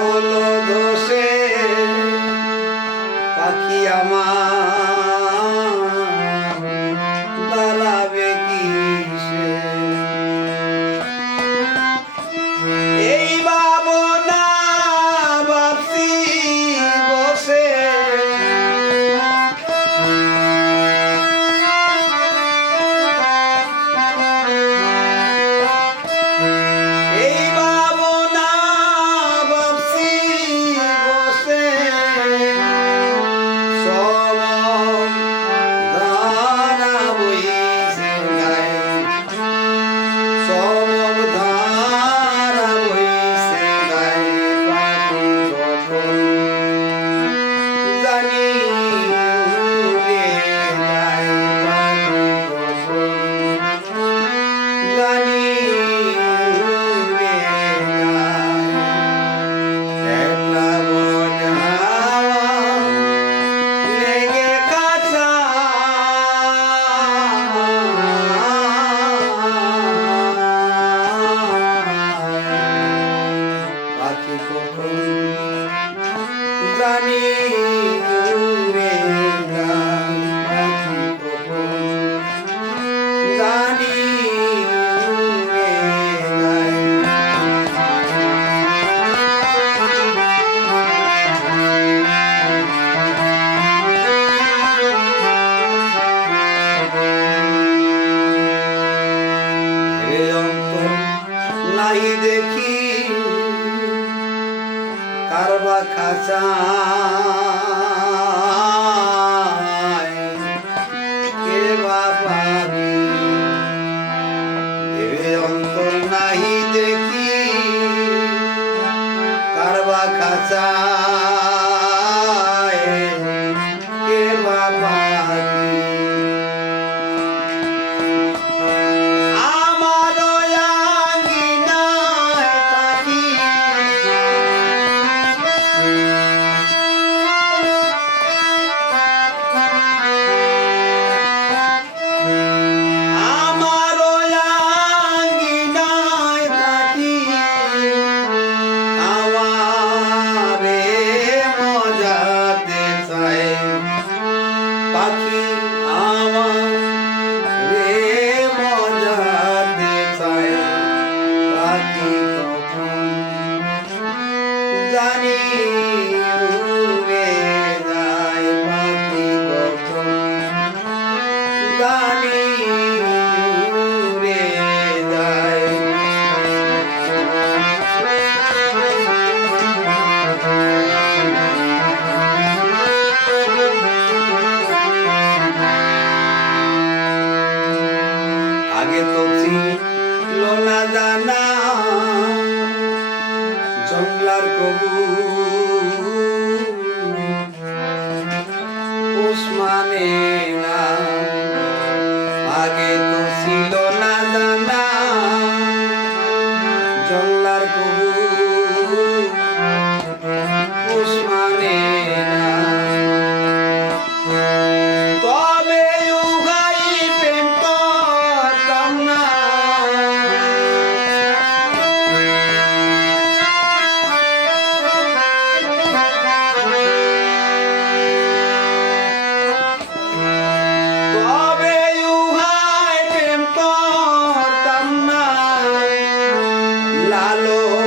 হলো দোষে পাখি আমার। নাই দেখি। কারবা খাচা কে বাপারি দেবে অন্তর নাই দেখি। কারবা আগে তো ছিল না জানা। জংলার কবু আগে তো ছিল না জানা। জংলার কবু ভালো